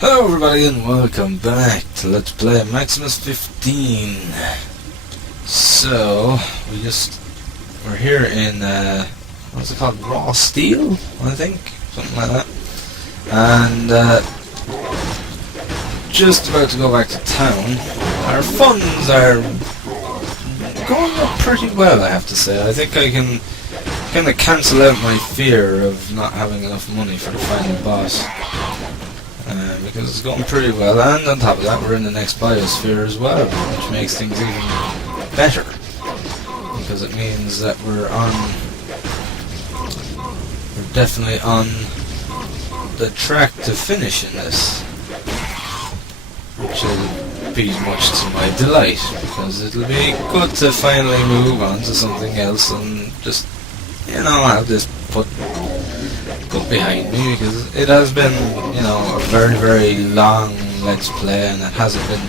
Hello everybody and welcome back to Let's Play Maximus 15. So, we're here in, what's it called, Raw Steel, I think? Something like that. And, just about to go back to town. Our funds are going up pretty well, I have to say. I think I can kind of cancel out my fear of not having enough money for the final boss. Because it's going pretty well, and on top of that we're in the next biosphere as well, which makes things even better, because it means that we're definitely on the track to finishing this, which will be much to my delight, because it'll be good to finally move on to something else and just, you know, have this put behind me, because it has been, you know, a very, very long Let's Play, and it hasn't been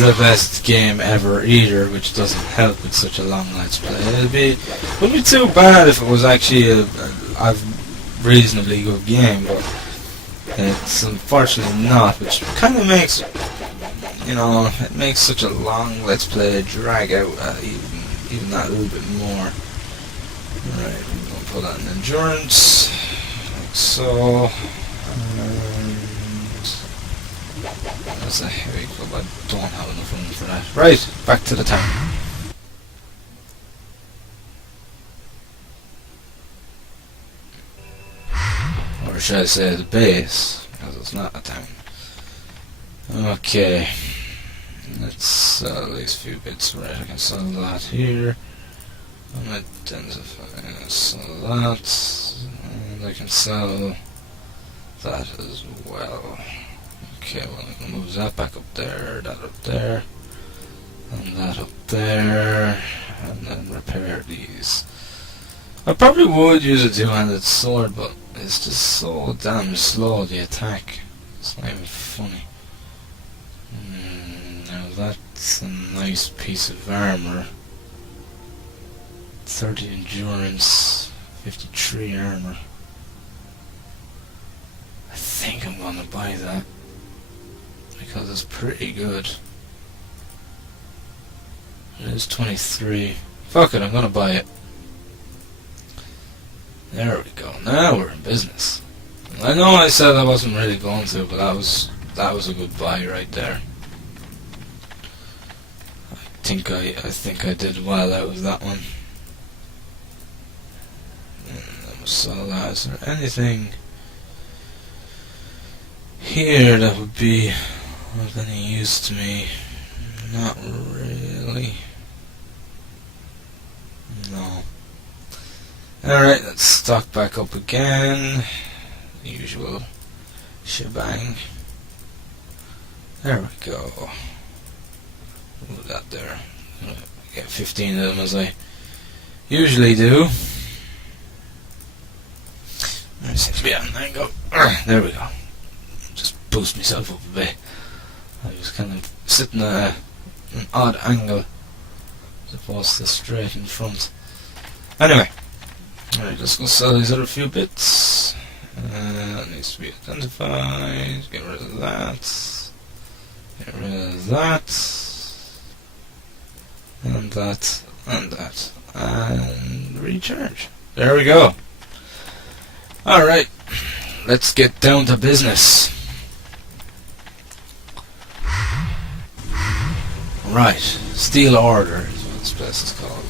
the best game ever either, which doesn't help with such a long Let's Play. Wouldn't be too bad if it was actually a reasonably good game, but it's unfortunately not, which kind of makes, you know, it makes such a long Let's Play drag out even that little bit more. Right, I'm going to put on endurance. So, that's a heavy club. I don't have enough room for that. Right, back to the town. Or should I say the base, because it's not a town. Okay, let's sell these few bits. Right, I can sell that here. Identify, sell that. I can sell that as well. Okay, well, I can move that back up there, that up there, and that up there, and then repair these. I probably would use a two-handed sword, but it's just so damn slow, the attack. It's not even funny. Now that's a nice piece of armor. 30 endurance, 53 armor. I think I'm gonna buy that, because it's pretty good. It is 23. Fuck it, I'm gonna buy it. There we go. Now we're in business. I know I said I wasn't really going to, but that was a good buy right there. I think I did well out of that one. So is there anything here that would be of any use to me? Not really. No. Alright, let's stock back up again. The usual shebang. There we go. Move that there. Get 15 of them as I usually do. There seems to be an angle. There we go. Just boost myself up a bit. I was kind of sitting at an odd angle as opposed to straight in front. Anyway, alright, let's go sell these other few bits. That needs to be identified. Get rid of that. Get rid of that. And that. And that. And recharge. There we go. Alright, let's get down to business. Right, Steel Order is what this place is called.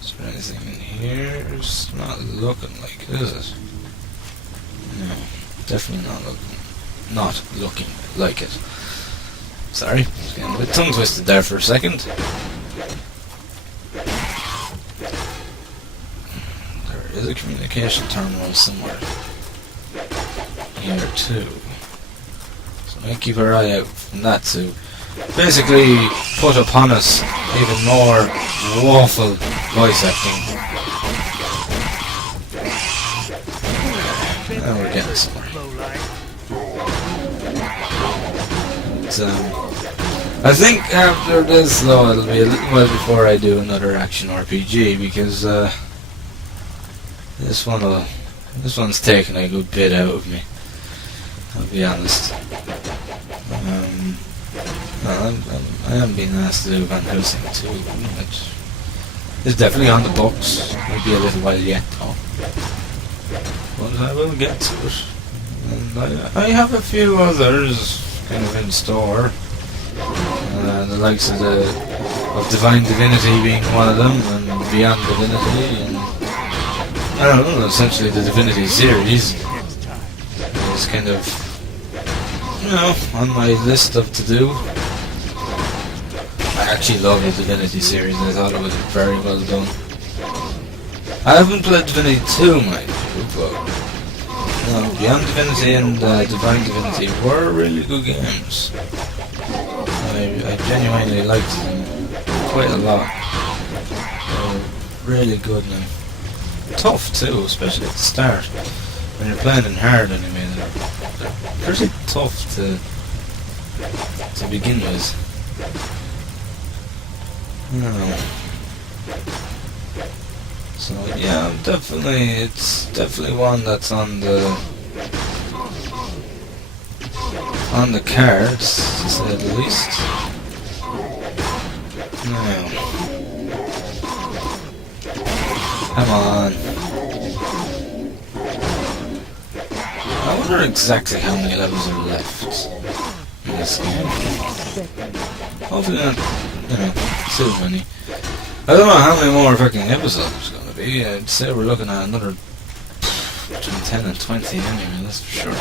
Is there anything in here? It's not looking like it, is it? No, definitely not looking like it. Sorry, I was getting a bit tongue twisted there for a second. There is a communication terminal somewhere here too, so I keep our eye out from that to basically put upon us even more woeful voice acting. Now we're getting somewhere. I think after this though it'll be a little while before I do another action RPG, because this one's taken a good bit out of me. I'll be honest. I am being asked to do Van Helsing too, which is definitely on the books. Might be a little while yet though. But I will get to it. And I have a few others kind of in store. The likes of Divine Divinity being one of them, and Beyond Divinity, and I don't know, essentially the Divinity series is kind of, you know, on my list of to do. I actually love the Divinity series. I thought it was very well done. I haven't played Divinity 2, mind you, but no, Beyond Divinity and Divine Divinity were really good games. I genuinely liked them quite a lot. They were really good now. Tough too, especially at the start. When you're playing in hard anyway, they're pretty tough to begin with. I don't know. So yeah, it's definitely one that's on the cards, to say the least. Now, come on. I wonder exactly how many levels are left in this game. Hopefully not, you know, too many. I don't know how many more fucking episodes there's gonna be. I'd say we're looking at another between 10 and 20 anyway, that's for sure.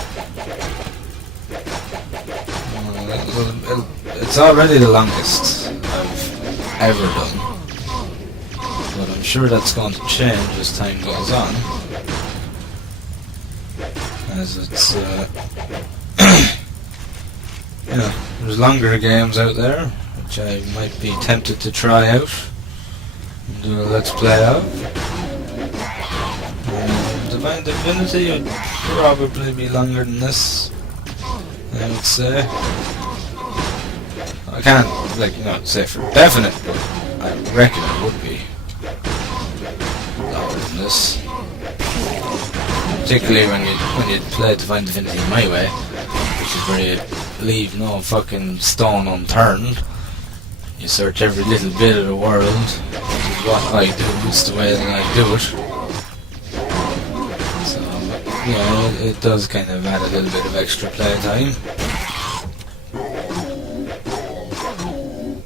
It's already the longest I've ever done. But I'm sure that's going to change as time goes on. As it's, you know, there's longer games out there, which I might be tempted to try out and do a let's play of. Divine Divinity would probably be longer than this, I would say. I can't, like, you know, say for definite, but I reckon it would be longer than this. Particularly when you play Divine Divinity my way, which is where you leave no fucking stone unturned. You search every little bit of the world, which is what I do, it's the way that I do it. So, yeah, it does kind of add a little bit of extra play time.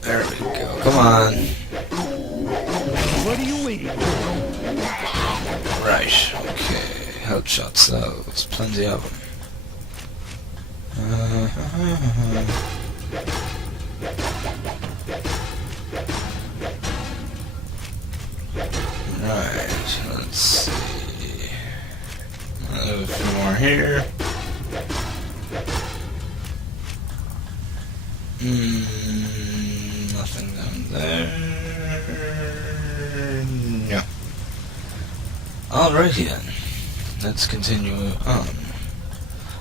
There we go, come on. What are you waiting for? Right, okay, health shot cells, plenty of them. Right, let's see. A few more here. Nothing down there. No. Alrighty then. Let's continue on.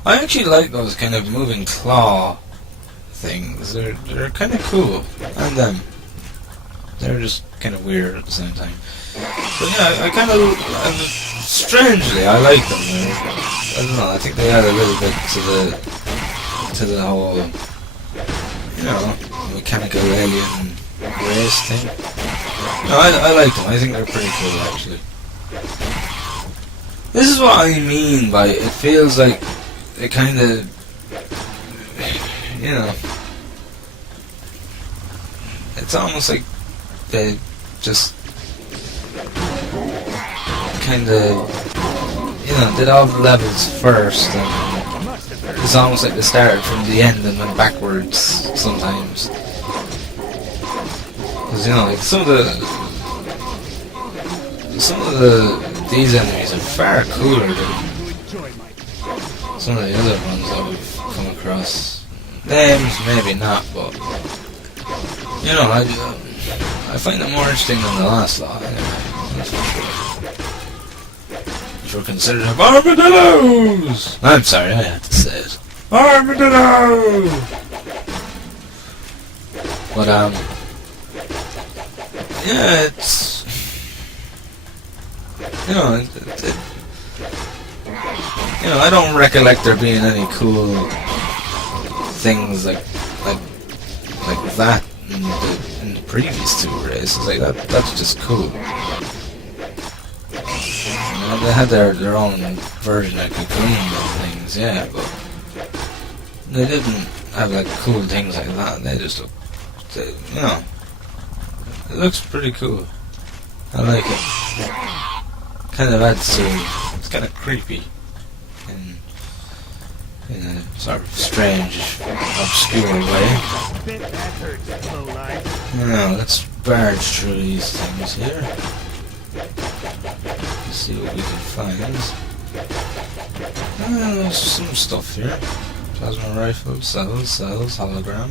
I actually like those kind of moving claw things. They're kind of cool. And they're just kind of weird at the same time. But yeah, I kind of, strangely, I like them. I don't know, I think they add a little bit to the whole, you know, mechanical alien race thing. No, I like them. I think they're pretty cool, actually. This is what I mean by it feels like it kind of, you know, it's almost like they just kind of, you know, did all the levels first, and it's almost like they started from the end and went backwards sometimes. Because, you know, like some of these enemies are far cooler than some of the other ones that we've come across. Names, maybe not, but you know, I find it more interesting than the last lot, anyway, that's for sure. Which were considered armadillos! I'm sorry, I had to say it. Armadillo! But, yeah, it's, you know, you know, I don't recollect there being any cool things like that in the previous two races. Like that's just cool. You know, they had their own version of Cocoon and things, yeah, but they didn't have like cool things like that. They just look, you know, it looks pretty cool. I like it. Kind of adds to, it's kind of creepy in a sort of strange, obscure way. Now let's barge through these things here. Let's see what we can find. There's some stuff here. Plasma rifle, cells, hologram.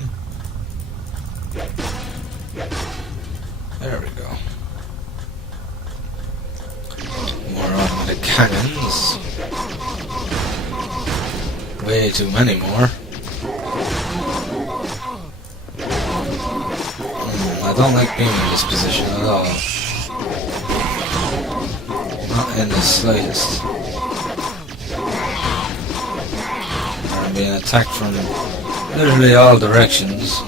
There we go. More automatic cannons. Way too many more. I don't like being in this position at all. Not in the slightest. I'm being attacked from literally all directions.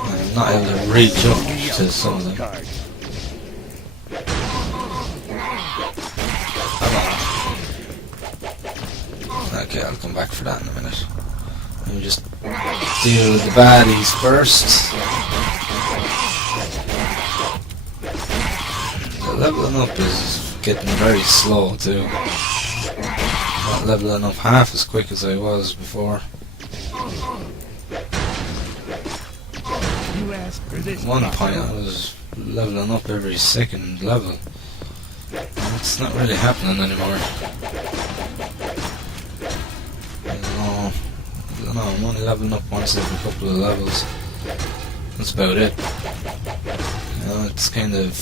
I'm not able to reach up to some of them. Okay, I'll come back for that in a minute. Let me just deal with the baddies first. The leveling up is getting very slow too. Not leveling up half as quick as I was before. At one point I was leveling up every second level. It's not really happening anymore. No, I'm only leveling up once every couple of levels. That's about it. You know, it's kind of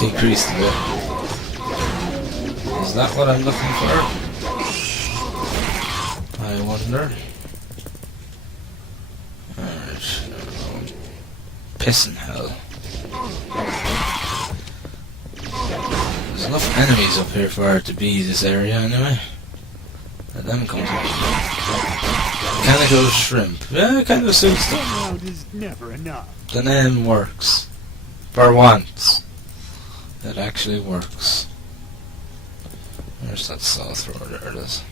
decreased a bit. Is that what I'm looking for? I wonder. Alright. Pissing hell. There's enough enemies up here for it to be this area anyway. And then comes mechanical shrimp. Yeah, it kind of suits them. The name works. For once. It actually works. Where's that saw thrower? There it is.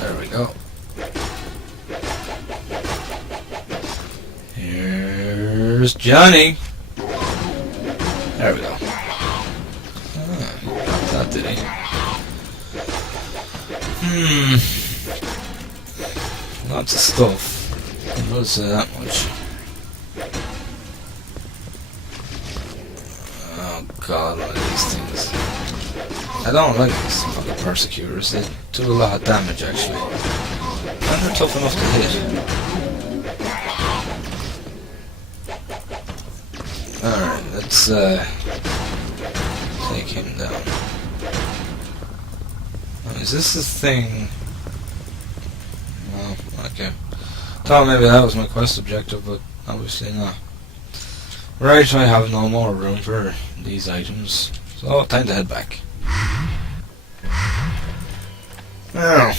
There we go. Here's Johnny. There we go. Got that, did he? Lots of stuff. I will say that much. Oh god, one of these things. I don't like these fucking persecutors. They do a lot of damage actually. And they're tough enough to hit. Alright, let's take him down. Is this the thing? No, okay. Thought maybe that was my quest objective, but obviously not. Right, I have no more room for these items, so time to head back. Now,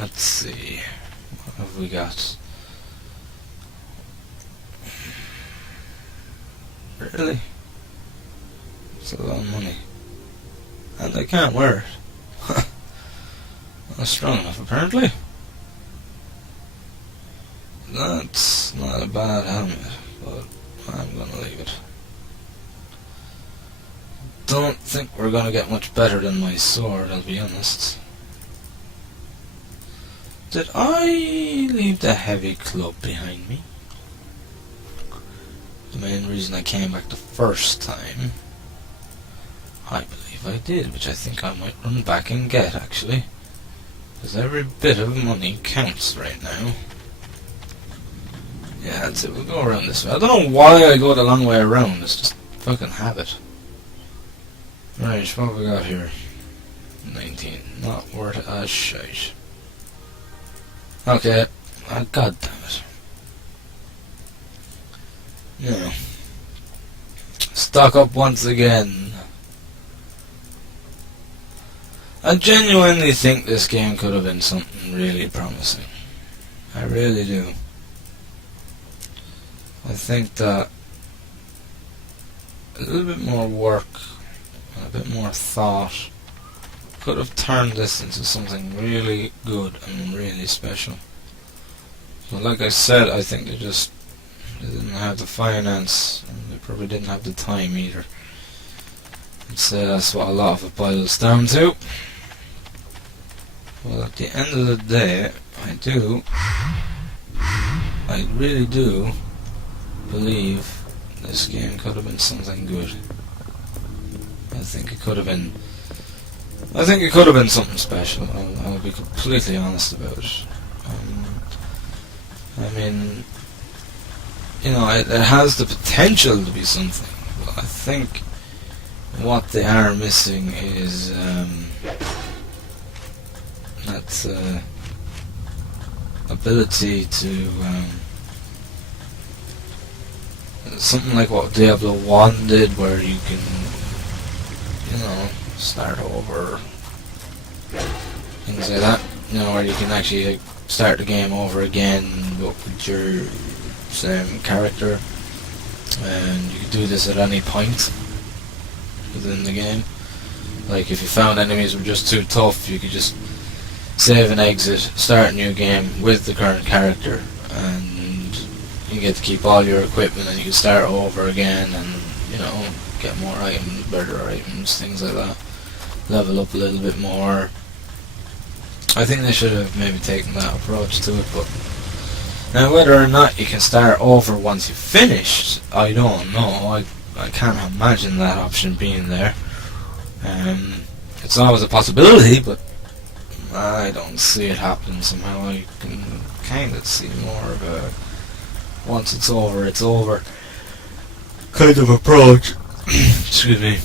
let's see. What have we got? Really? It's a lot of money. And I can't wear it. Not strong enough, apparently. That's not a bad helmet, but I'm gonna leave it. Don't think we're gonna get much better than my sword, I'll be honest. Did I leave the heavy club behind me? The main reason I came back the first time. I believe I did, which I think I might run back and get, actually. Because every bit of money counts right now. Yeah, that's it. We'll go around this way. I don't know why I go the long way around. It's just fucking habit. Right, what have we got here? 19. Not worth a shite. Okay. God damn it. Yeah. stock up once again. I genuinely think this game could have been something really promising. I really do. I think that a little bit more work and a bit more thought could have turned this into something really good and really special. But like I said, I think they didn't have the finance, and they probably didn't have the time either. So that's what a lot of it boils down to. Well, at the end of the day, I really do believe this game could have been something good. I think it could have been something special. I'll be completely honest about it. I mean, you know, it has the potential to be something, but I think what they are missing is that ability to something like what Diablo 1 did, where you can, you know, start over, things like that. You know, where you can actually like, start the game over again, but with your same character, and you can do this at any point within the game. Like if you found enemies were just too tough, you could just save and exit, start a new game with the current character, and you get to keep all your equipment, and you can start over again, and you know, get more items, better items, things like that. Level up a little bit more. I think they should have maybe taken that approach to it, but now whether or not you can start over once you've finished, I don't know. I can't imagine that option being there. It's always a possibility, but I don't see it happening somehow. I can kind of see more of a once it's over kind of approach. Excuse me.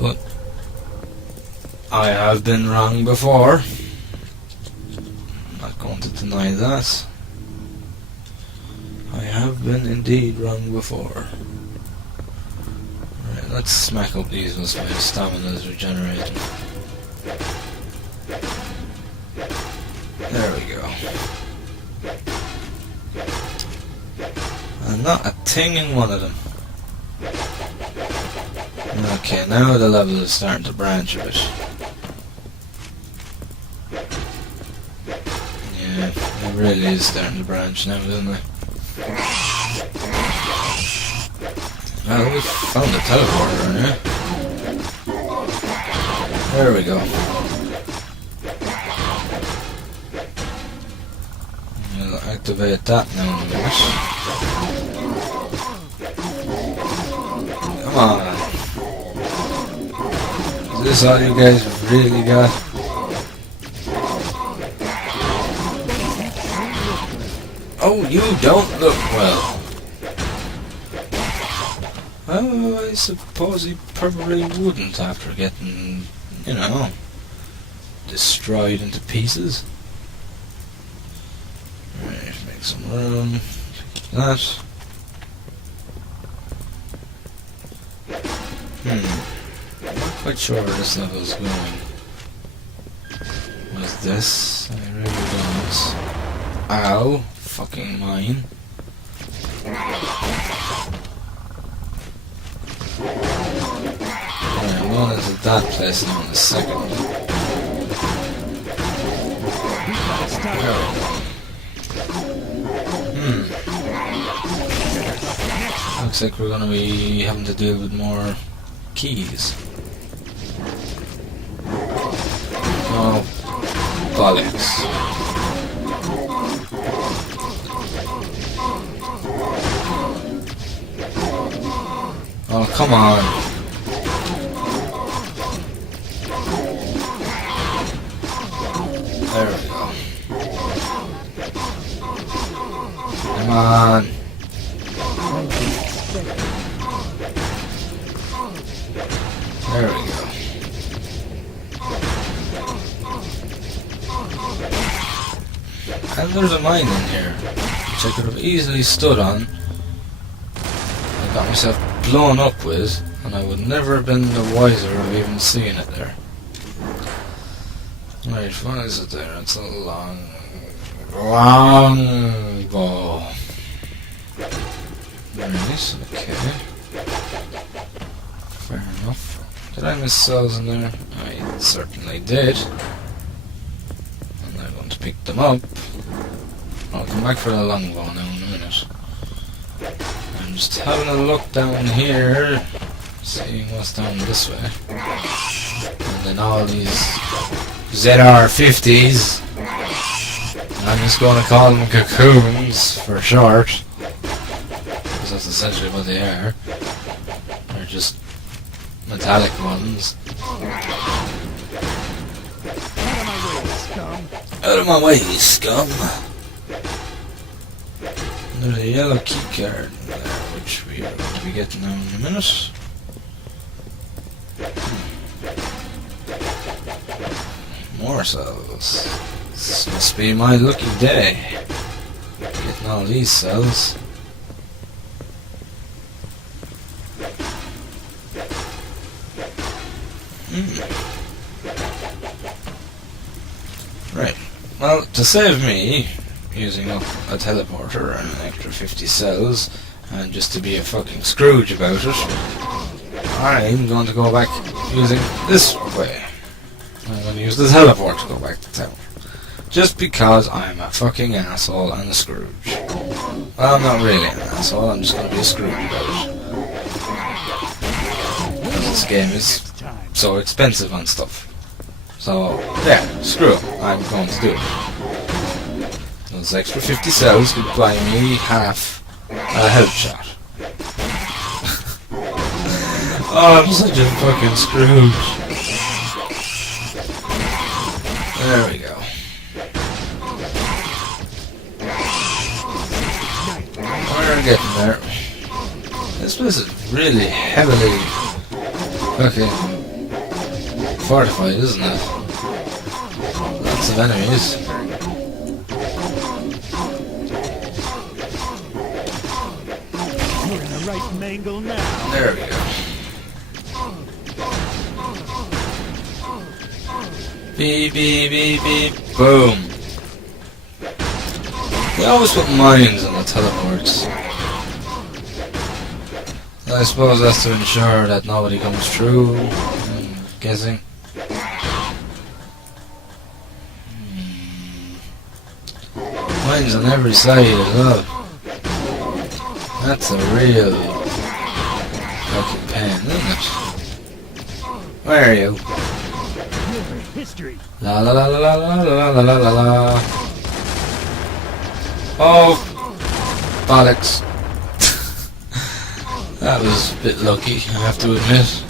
But I have been wrong before. I'm not going to deny that. I have been indeed wrong before. Right, let's smack up these ones while stamina is regenerating. There we go. And not a thing in one of them. Okay, now the level is starting to branch a bit. Yeah, it really is starting to branch now, isn't it? Well, we found the teleporter, yeah? There we go. We'll activate that now in a minute. Come on. Is this all you guys really got? Oh, you don't look well. Oh, I suppose he probably wouldn't after getting, you know, destroyed into pieces. Right, make some room. Like that. I'm not quite sure where this level is going. What is this? I really don't. Ow. Fucking mine. Alright, I'm going into that place now in a second. Looks like we're gonna be having to deal with more keys. Oh, bollocks. Oh, come on. There we go. Come on. There we go. And there's a mine in here, which I could have easily stood on. I got myself blown up with, and I would never have been the wiser of even seeing it there. Right, what is it there? It's a long bow. Right, okay. Fair enough. Did I miss cells in there? I certainly did. And I'm going to pick them up. I'll come back for the long bow now in a minute. I'm just having a look down here, seeing what's down this way. And then all these ZR50s. I'm just going to call them cocoons for short. Because that's essentially what they are. They're just metallic ones. Out of my way, scum! There's a yellow key card there, which we are going to be getting now in a minute. More cells. This must be my lucky day. Getting all these cells. Right. Well, to save me using up a teleporter and an extra 50 cells, and just to be a fucking Scrooge about it, I'm going to go back using this way. I'm going to use the teleport to go back to town. Just because I'm a fucking asshole and a Scrooge. Well, I'm not really an asshole, I'm just going to be a Scrooge about it. Because this game is so expensive and stuff. So, yeah, screw it. I'm going to do it. Those extra 50 cells could buy me half a health shot. Oh, I'm such a fucking Scrooge. There we go. We're getting there. This place is really heavily fucking fortified, isn't it? Lots of enemies. You're in the right mangle now. There we go. Beep, beep, beep, beep, boom. They always put mines on the teleports. I suppose that's to ensure that nobody comes through, I'm guessing. Mines on every side as well. That's a real fucking pain, isn't it? Where are you? History. La la la la la la la la la la la. Oh, bollocks. That was a bit lucky, I have to admit.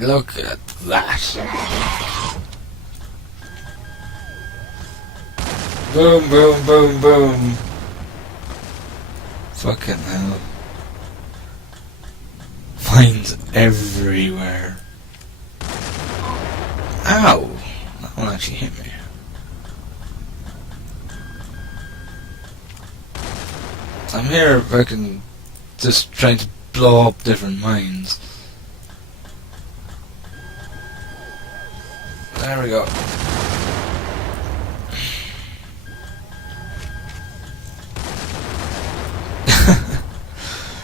Look at that. Boom, boom, boom, boom. Fucking hell. Mines everywhere. Ow! That one actually hit me. I'm here fucking just trying to blow up different mines. There we go.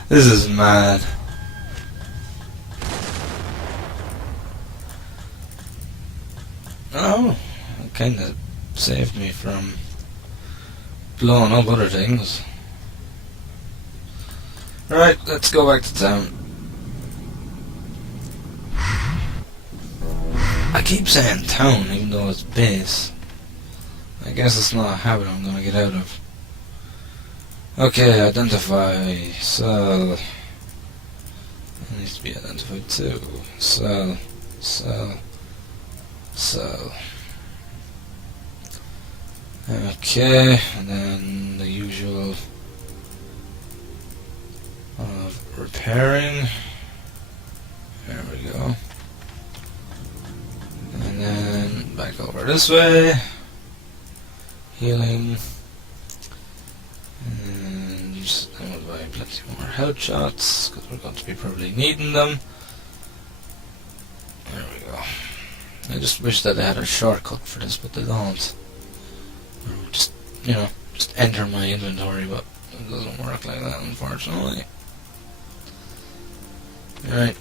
This is mad. Oh, it kinda saved me from blowing up other things. Right, let's go back to town. I keep saying town even though it's base. I guess it's not a habit I'm gonna get out of. Okay, identify. Cell. It needs to be identified too. Cell. Cell. Cell. Okay, and then the usual of repairing. There we go. And then back over this way. Healing. And health shots, because we're going to be probably needing them. There we go. I just wish that they had a shortcut for this, but they don't. Or just, you know, just enter my inventory, but it doesn't work like that, unfortunately. Right,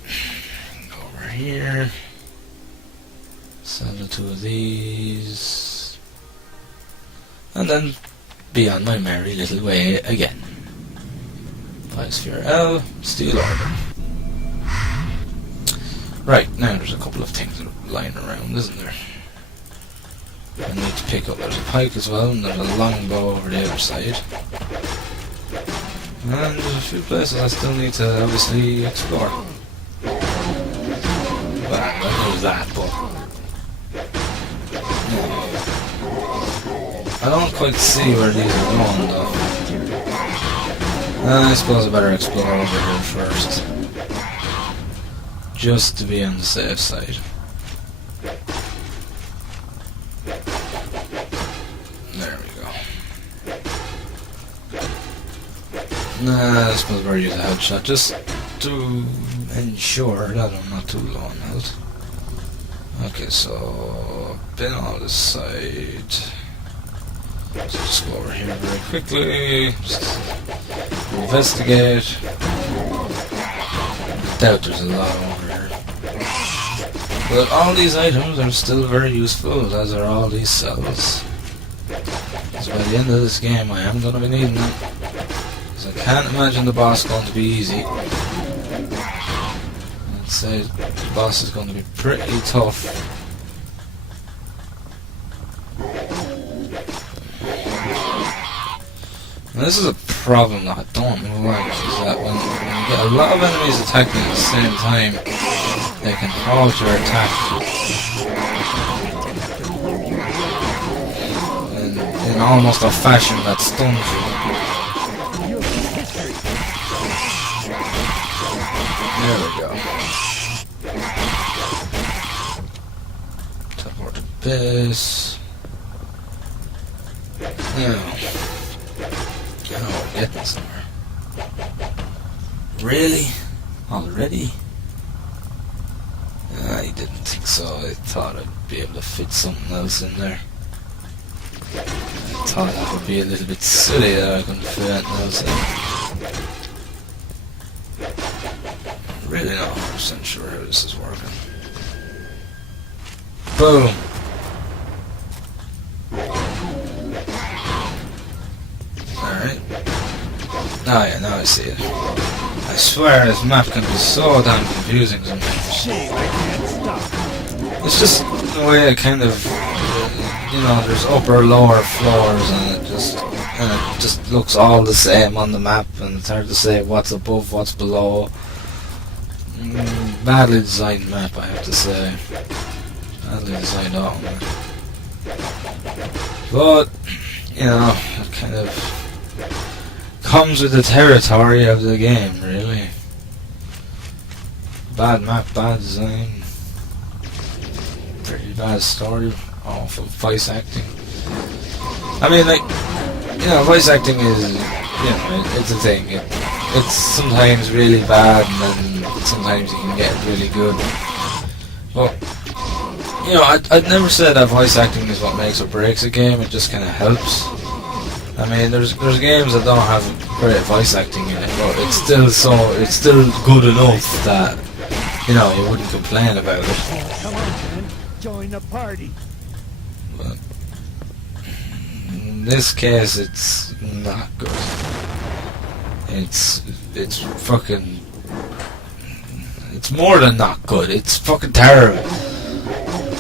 go over here. Sell the 2 of these. And then be on my merry little way again. Sphere L, steel order. Right, now there's a couple of things lying around, isn't there? I need to pick up, there's a pike as well, and there's a longbow over the other side. And there's a few places I still need to obviously explore. Well, I know that, but I don't quite see where these are going though. I suppose I better explore over here first, just to be on the safe side. There we go. I suppose I better use a headshot just to ensure that I'm not too low on health. Okay, so bin on this side. So just go over here very quickly. Just investigate. Doubt there's a lot over here. But all these items are still very useful, as are all these cells. So by the end of this game I am going to be needing them. Because I can't imagine the boss going to be easy. I'd say the boss is going to be pretty tough. Now this is a problem that I don't like, is that when you get a lot of enemies attacking at the same time, they can halt your attack. In almost a fashion that stuns you. There we go. Teleport to base. Now. Oh, we're getting somewhere. Really? Already? I didn't think so. I thought I'd be able to fit something else in there. I thought that would be a little bit silly that I couldn't fit anything else in. I'm really not 100% sure how this is working. Boom! Alright. Oh yeah, now I see it. I swear this map can be so damn confusing sometimes. Shame I can't stop. It's just the way it kind of, you know, there's upper, lower floors, and it just looks all the same on the map, and it's hard to say what's above, what's below. Badly designed map, I have to say. Badly designed all map. But, you know, it kind of comes with the territory of the game, really. Bad map, bad design. Pretty bad story. Awful voice acting. I mean, like, you know, voice acting is, you know, it's a thing. It's sometimes really bad, and then sometimes you can get really good. But, you know, I'd never say that voice acting is what makes or breaks a game. It just kind of helps. I mean, there's games that don't have great voice acting in it, but it's still good enough that, you know, you wouldn't complain about it. Come on, man. Join the party. But in this case, it's not good. It's fucking. It's more than not good. It's fucking terrible.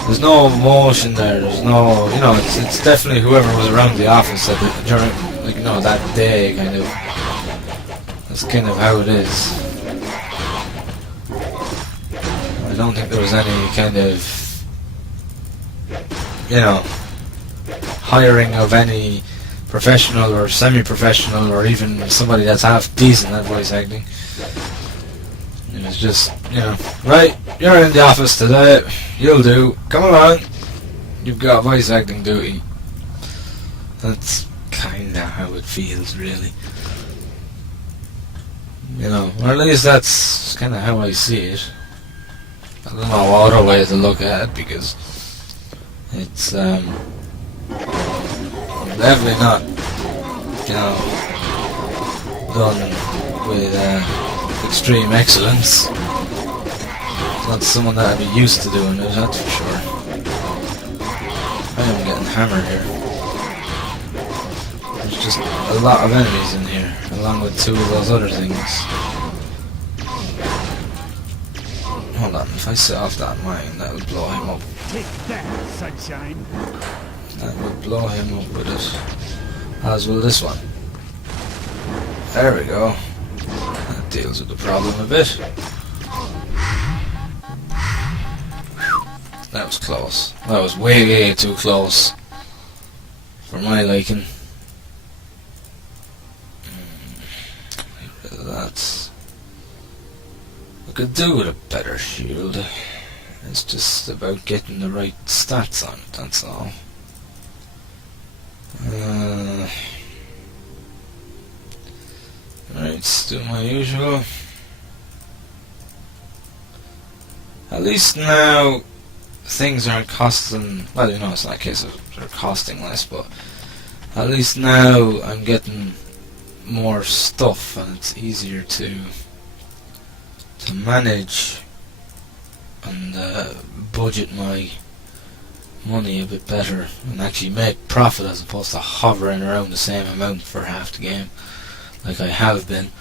There's no emotion there. There's no, you know, it's definitely whoever was around the office at the, during, like, you know, that day, kind of. That's kind of how it is. I don't think there was any kind of, you know, hiring of any professional or semi-professional or even somebody that's half decent at voice acting. It was just, you know, right, you're in the office today, you'll do, come along, you've got voice acting duty. That's kinda how it feels, really. You know, or at least that's kind of how I see it. I don't know what other way to look at it, because it's definitely not, you know, done with extreme excellence. It's not someone that I'd be used to doing it, that's for sure. I am getting hammered here. There's just a lot of enemies in here, along with two of those other things. Hold on, if I set off that mine, that would blow him up. Take that, sunshine. That would blow him up with it. As will this one. There we go. That deals with the problem a bit. That was close. That was way too close for my liking. Get rid of that. I could do with a better shield. It's just about getting the right stats on it, that's all. Right, let's do my usual. At least now things aren't costing, well, you know, it's not a case of they're costing less, but at least now I'm getting more stuff and it's easier to manage and budget my money a bit better and actually make profit, as opposed to hovering around the same amount for half the game like I have been.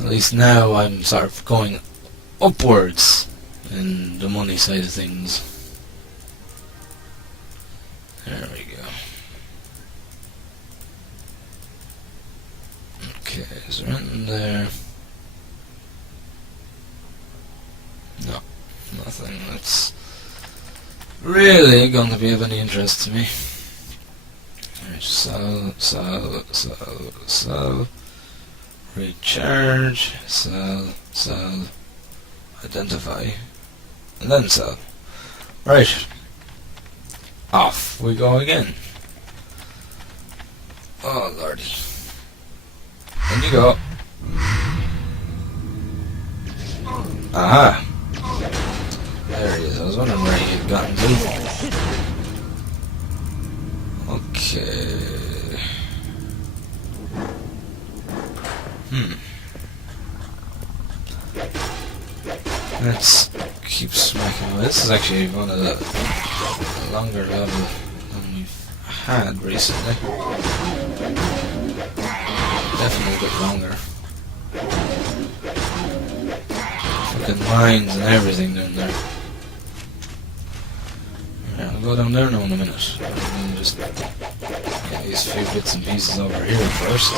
At least now I'm sort of going upwards in the money side of things. There we go. Okay, is there anything there? No, nothing that's really going to be of any interest to me. Alright, sell, recharge, sell, identify, and then sell. Right, off we go again. Oh lordy. In you go. Aha! There he is. I was wondering where he had gotten to. Okay. Let's keep smacking away. This is actually one of the longer levels than we've had recently. Definitely a bit longer. Fucking mines and everything down there. Yeah, I'll go down there now in a minute. And just get these few bits and pieces over here first.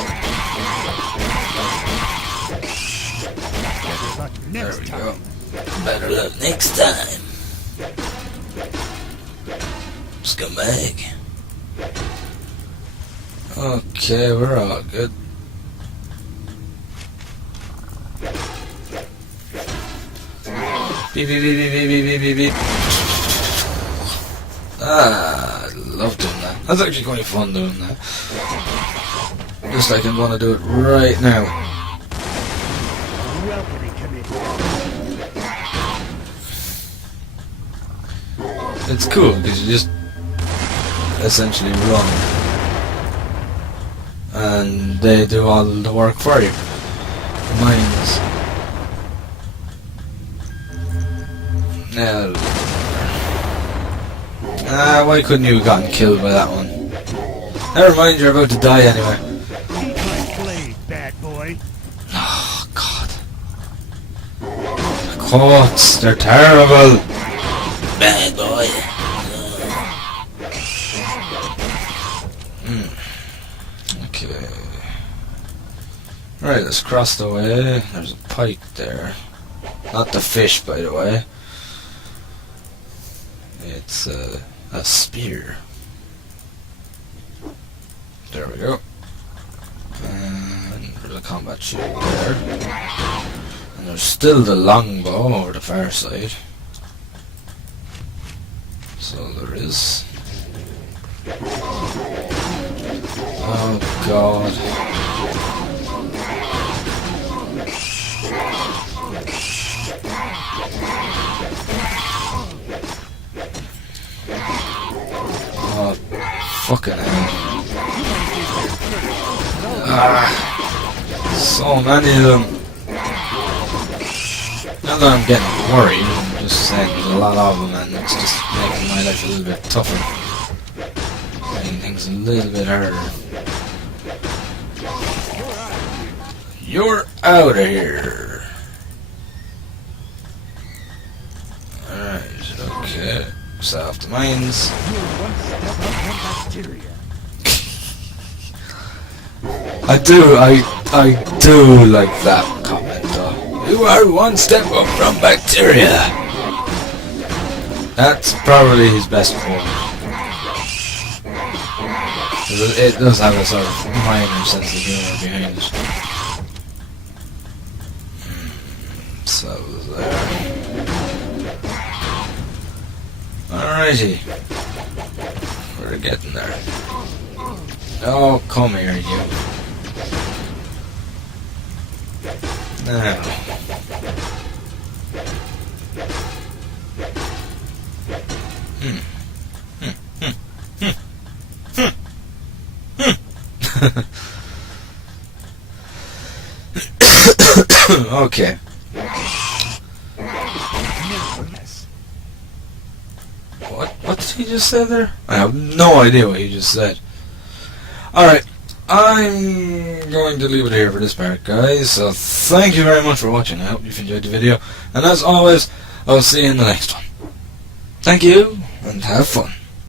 There we go. Better luck next time. Scumbag. Okay, we're all good. Beep, beep, beep, beep, beep, beep, beep, beep. Ah, I love doing that. That's actually quite fun doing that. Just like I'm gonna do it right now. It's cool because you just essentially run and they do all the work for you. The mines. Now, why couldn't you have gotten killed by that one? Never mind, you're about to die anyway. Keep my blade, bad boy. Oh god. The quotes, they're terrible. Bad boy. Okay. Right, let's cross the way. There's a pike there. Not the fish, by the way. It's a spear. There we go. And there's a combat shield there. And there's still the longbow over the far side. So there is. Oh god. fucking hell. Ah, so many of them. Not that I'm getting worried, I'm just saying there's a lot of them and it's just making my life a little bit tougher. Making things a little bit harder. You're out of here! Alright, okay. South the mines. I do like that comment though. You are one step up from bacteria. That's probably his best quote. It does have a sort of minor sense of humor behind it. So there. Alrighty. We're getting there. Oh, come here, you. Now. Okay. What did he just say there? I have no idea what he just said. Alright, I'm going to leave it here for this part, guys. So thank you very much for watching. I hope you've enjoyed the video. And as always, I'll see you in the next one. Thank you, and have fun.